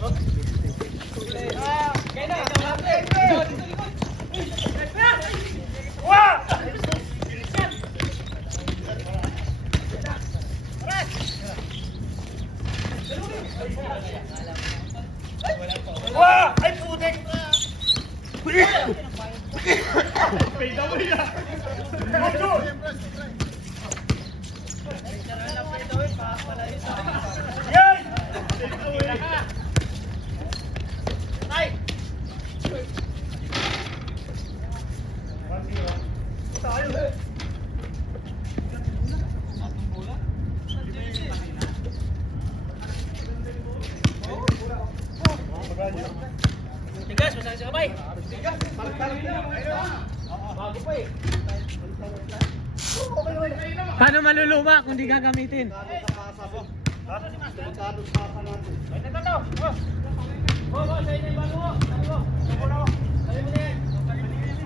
Wah! Ay putik! Tigas, masakit sa kamay. Bago pa eh. Paano maluluma kung di gagamitin?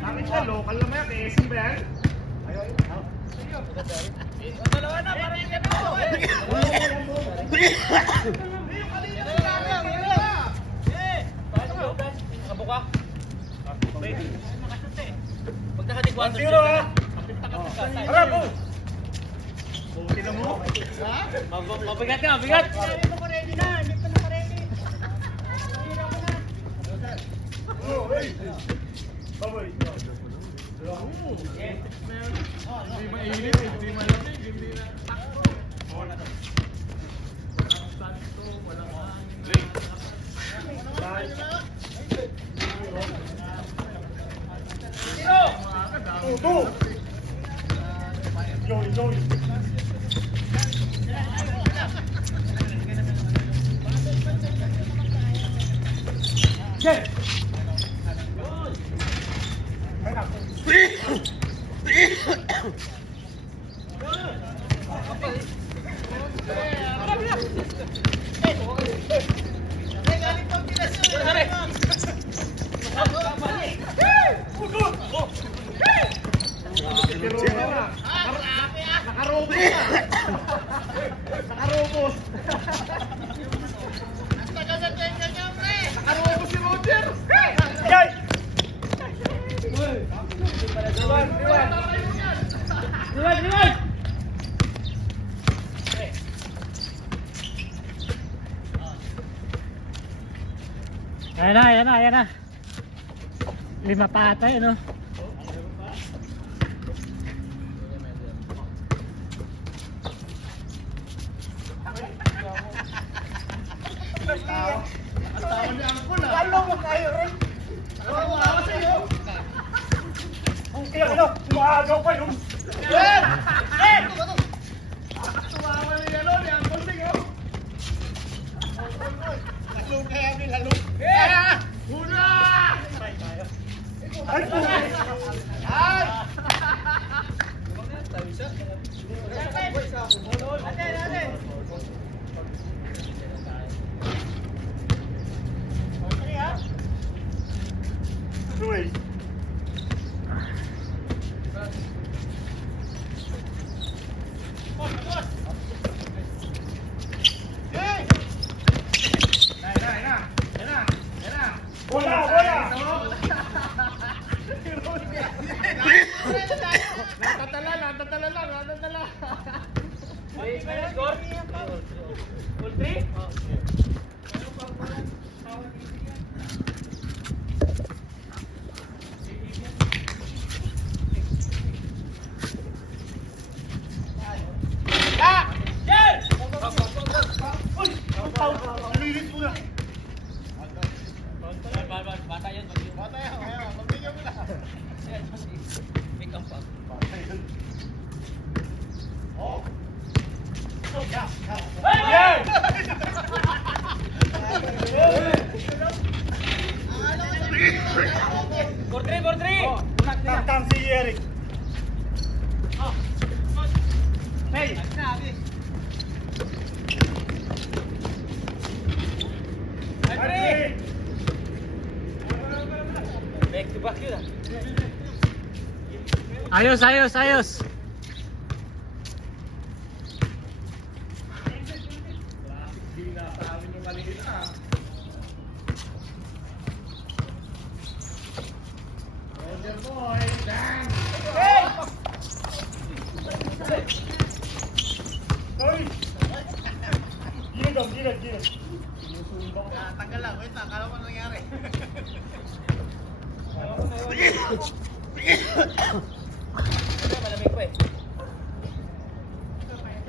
Bakit siya? Local naman yan? KSM ba yan? Dalawa na, para yung ganito. Nakabuka. Pag nakadigwan, 1-0 ha? Harap mo! Tingnan mo? mabigat ka, mabigat. Oh, hey! Baboy! Hindi mainit, hindi malamig, hindi na takto. Walang santo, walang hangin. Tuto! Joy, joy! Yes! Nakarobos na! Nakarobos! Nakarobos si Roger! Yay! Liwan! Liwan! Liwan, liwan. Ayan na, ayan na, ayan na. 5 pa ata yun, no? Ano mo kayo rin? Ano mo kayo sa'yo? Ang kaya ka na, umaagaw pa yun! Eh! Eh! Tumawa ni ano, ni Uncle Sing, oh! Lalo kaya ni lalo! Eh! Huna! Ay, puti! Ay! Luis. Bola, bola! Natatala lang. Score? Full 3? Lilis mo na. Bata yan. Magbigyan mo na. Pick up pa. Oh. Hey! For 3! Taktan si Eric. Hey! Back to back yun ah. Ayos, ayos, ayos. Tagal lang, wait lang. Kala ko ano nangyari. Malamig pa eh.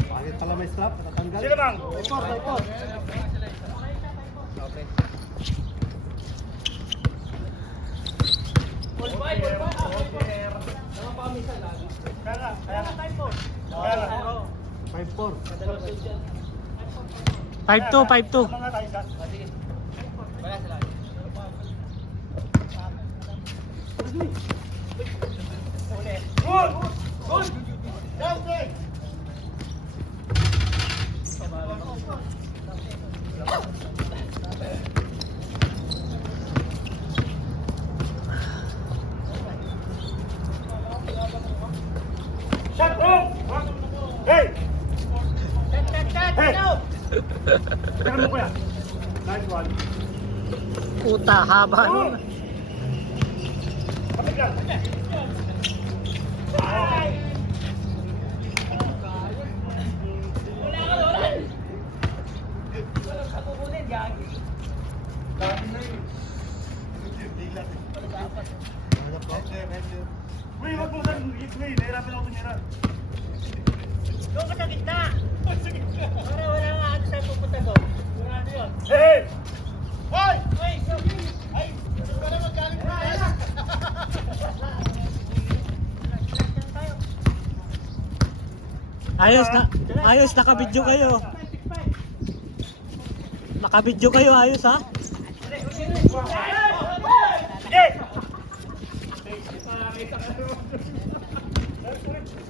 Bakit pala may strap? Natatanggal? Sino bang? Ipot. Okay. Full five, full five. Ano pa kami sa lago? Kaya nga. 5-4. 5-2, 5-2. Tama nga tayo sa. Sige. Wala sa lago. Good! Good! Down, play! Shut up! Hey! Hey! Teka mo kuya. Nice one. Puta, haba nun. Kapit lang. Kukunin, gagi. Uy, wag mo saan uy, nahirapan ako tumira. Doon ka sa gitna. Para wala nga ano saan pupunta ko. Sigurado yun. Hey! Hoy! Hoy! Ay! Para magaling na Ayos, nakabidyo kayo. Nakabidyo kayo, ayos ha? Sige!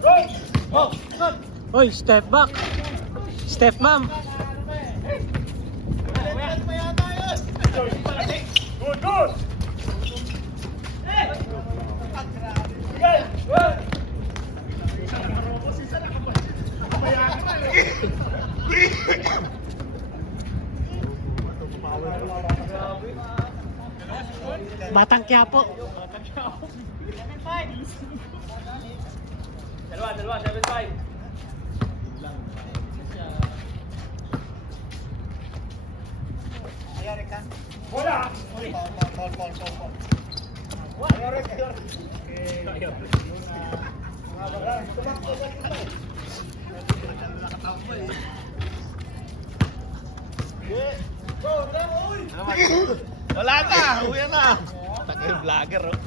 Go! Hoy, step back. Step ma'am. Good, good! Sige! Good! Batang Quiapo. Dalawa, 7-5. Bola! Wala na! Uwi na! Takay vlogger oh.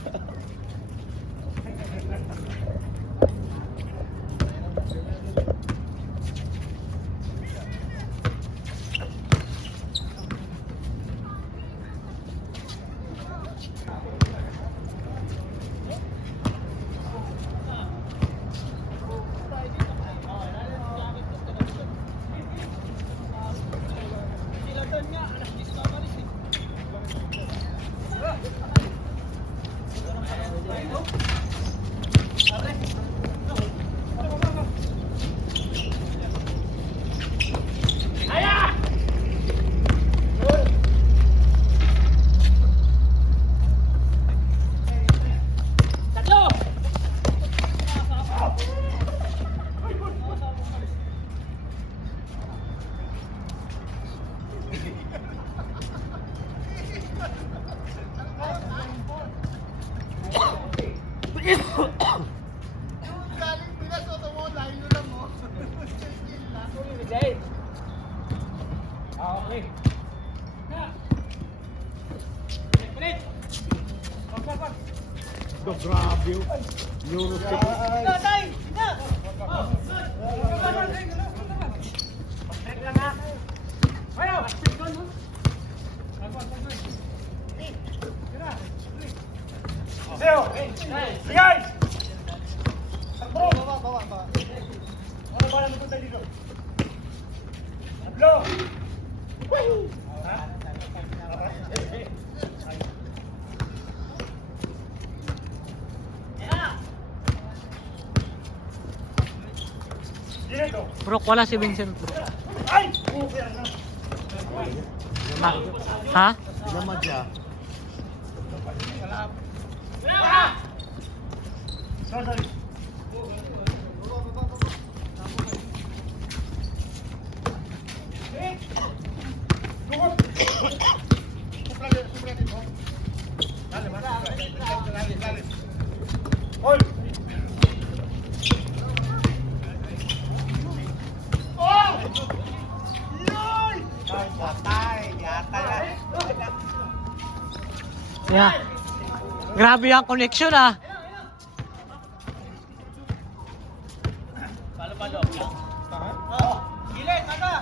Okay. Ito, grabe oh. Eurostick. Seo! Sige! Takbo! Ano ba naman tayo dito? Ablo! Dito! Bro, wala si Vincent bro. Ay! Okay na. Ha? Lamad siya. Sorry. Yeah. Grabe ang connection ah. Palo-palo. Oh, gilid, mata.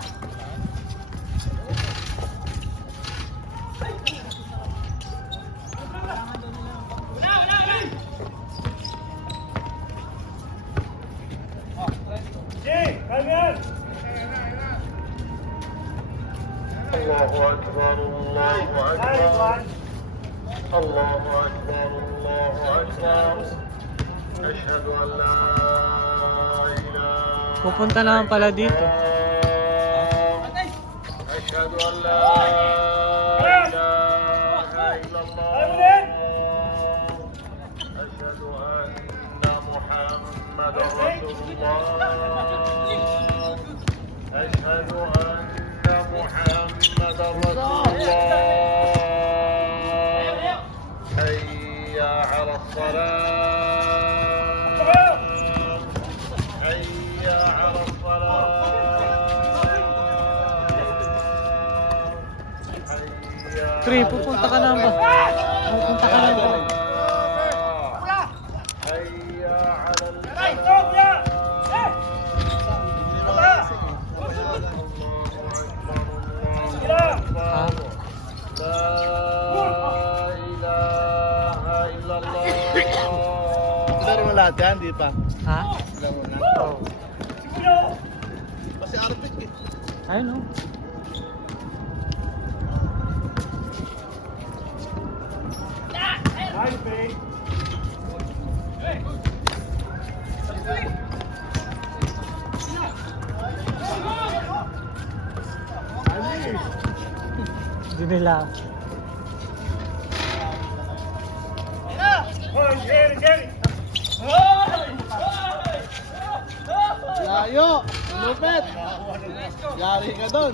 Sige, ganyan. الله أكبر الله Nice أكبر one. الله أكبر الله أكبر أشهد أن لا إله Pupunta naman pala dito. أشهد أن لا إله إلا الله أشهد أن محمدا رسول الله أشهد أن محمدا رسول الله حي على الصلاة حي على الصلاة حي على Tre, pupunta ka na ba? Pupunta ka na ba? حي على Ay, stop yan! Eh! Baba! Sila! Ha? لا إله إلا الله Laro mo lahat yan, di pa? Ha? Laro na. Siguro! Kasi Arpit eh. Ayun oh. Nice, babe. Hindi nila. Oh, Jerry, Jerry! Layo! Lupet! Yari ka doon.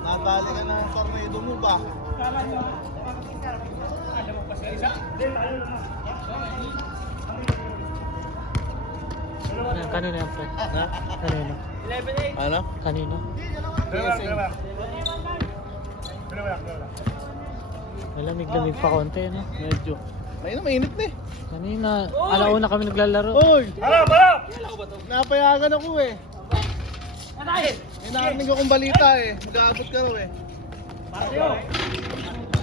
Natali ka ng tornado mo ba? Ayan, kanino yan, pre? Kanino? 11-8. Ano? Kanino? Dalawa. Malamig-lamig pa konti, no? Medyo. Mainit na eh. Kanina, alauna kami naglalaro. Oy! Harap, harap! Napayagan ako eh. May narinig akong balita eh. Mag-aabot ka raw eh.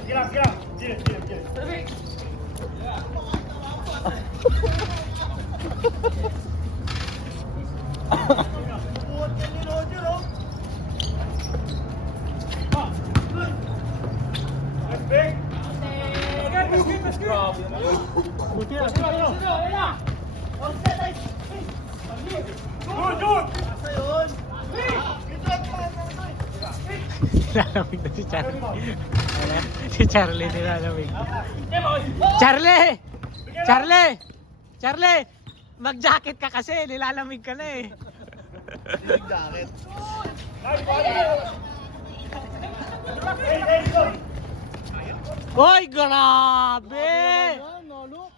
Sige lang, sige lang. Gilid, gilid, gilid. Nice, babe. Good, good! Nilalamig na si Charlie. Wala, si Charlie nilalamig. Charlie! Charlie! Charlie! Mag-jacket ka kasi, nilalamig ka na eh. Jacket. Nice, buddy! Hey, hey, go! Hoy, grabe! Ano, look.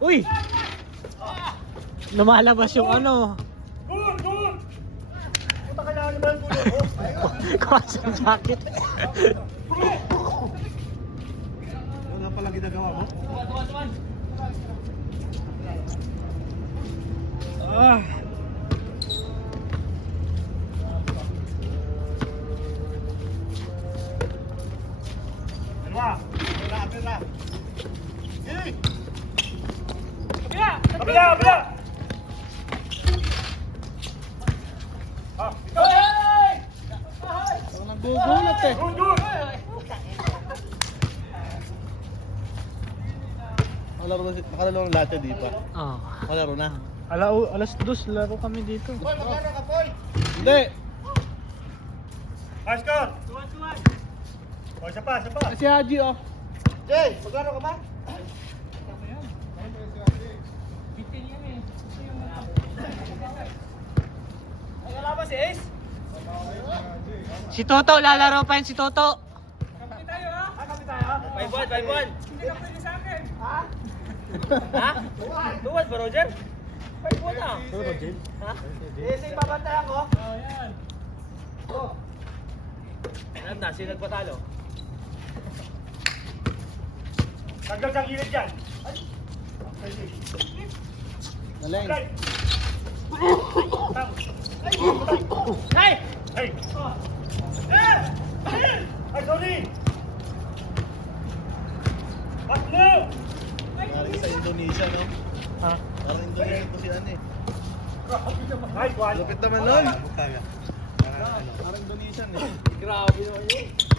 Uy! Lumalabas yung ano. Good, good! Puta ka na naman gulo. Kawas yung jacket. Ano pala ginagawa mo? Ah. Dalawa. Pera. Hey! Kabila, kabila! Ah, ikaw! Naggugulat eh. Good, good! Nakalaro ng lahat eh, di pa? Oh. Nakalaro na. Alas 2 laro kami dito. Hindi! Nice score! Oh, isa pa, isa pa! Si Haji oh. Jay, magkano ka ba? Ay, wala ba si Ace? Si Toto, lalaro pa yun si Toto. 5-1, 5-1. Hindi ka pwede sa akin. Ha? Ha? 2-1 ba, Roger? 5-1 na. Ha? Jay, babantay ako. Alam na, sino nagpatalo? Tagdag ang gilid dyan. Galing. Right. Ay! Hey! Ay, sorry! Ba't mo? Galing sa Indonesia, no? Ha? Parang Indonesia to si ano eh. Ay, one. Lupit naman nun. Parang Indonesian eh. Grabe naman yun.